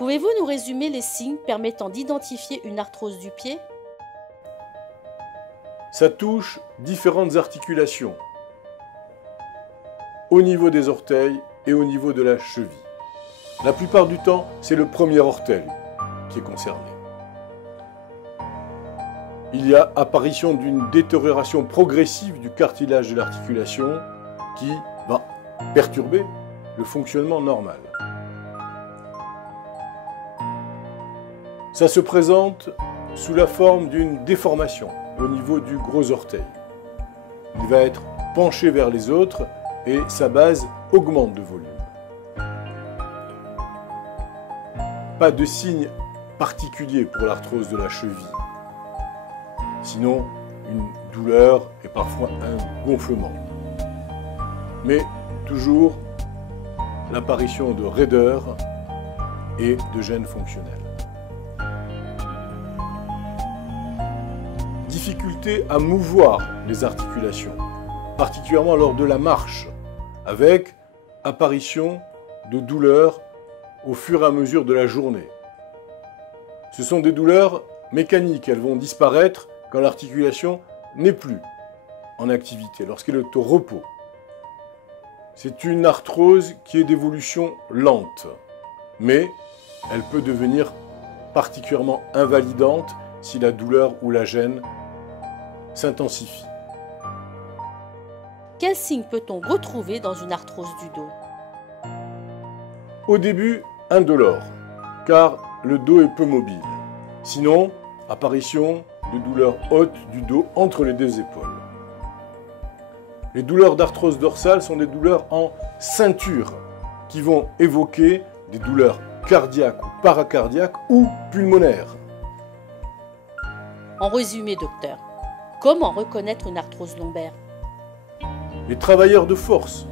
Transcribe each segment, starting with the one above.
Pouvez-vous nous résumer les signes permettant d'identifier une arthrose du pied? Ça touche différentes articulations, au niveau des orteils et au niveau de la cheville. La plupart du temps, c'est le premier orteil qui est concerné. Il y a apparition d'une détérioration progressive du cartilage de l'articulation qui va perturber le fonctionnement normal. Ça se présente sous la forme d'une déformation au niveau du gros orteil. Il va être penché vers les autres et sa base augmente de volume. Pas de signe particulier pour l'arthrose de la cheville. Sinon, une douleur et parfois un gonflement. Mais toujours l'apparition de raideur et de gêne fonctionnelle. Difficulté à mouvoir les articulations, particulièrement lors de la marche, avec apparition de douleurs au fur et à mesure de la journée. Ce sont des douleurs mécaniques, elles vont disparaître quand l'articulation n'est plus en activité, lorsqu'elle est au repos. C'est une arthrose qui est d'évolution lente, mais elle peut devenir particulièrement invalidante si la douleur ou la gêne s'intensifie. Quels signes peut-on retrouver dans une arthrose du dos? Au début, indolore, car le dos est peu mobile. Sinon, apparition de douleurs hautes du dos entre les deux épaules. Les douleurs d'arthrose dorsale sont des douleurs en ceinture qui vont évoquer des douleurs cardiaques ou paracardiaques ou pulmonaires. En résumé, docteur, comment reconnaître une arthrose lombaire? Les travailleurs de force,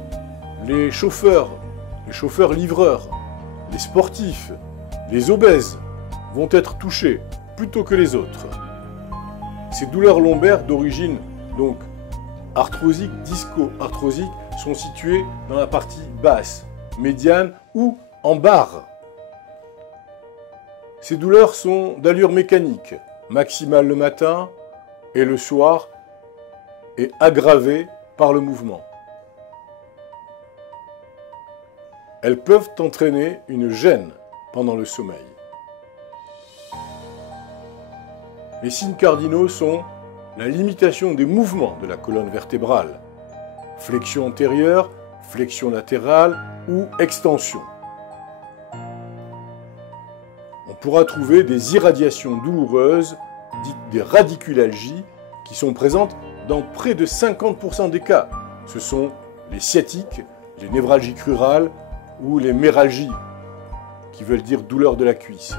les chauffeurs livreurs, les sportifs, les obèses vont être touchés plutôt que les autres. Ces douleurs lombaires d'origine donc arthrosique, disco-arthrosique sont situées dans la partie basse, médiane ou en barre. Ces douleurs sont d'allure mécanique, maximale le matin et le soir, et aggravées par le mouvement. Elles peuvent entraîner une gêne pendant le sommeil. Les signes cardinaux sont la limitation des mouvements de la colonne vertébrale, flexion antérieure, flexion latérale ou extension. On pourra trouver des irradiations douloureuses, dites des radiculalgies, qui sont présentes dans près de 50% des cas. Ce sont les sciatiques, les névralgies crurales ou les méralgies, qui veulent dire douleur de la cuisse.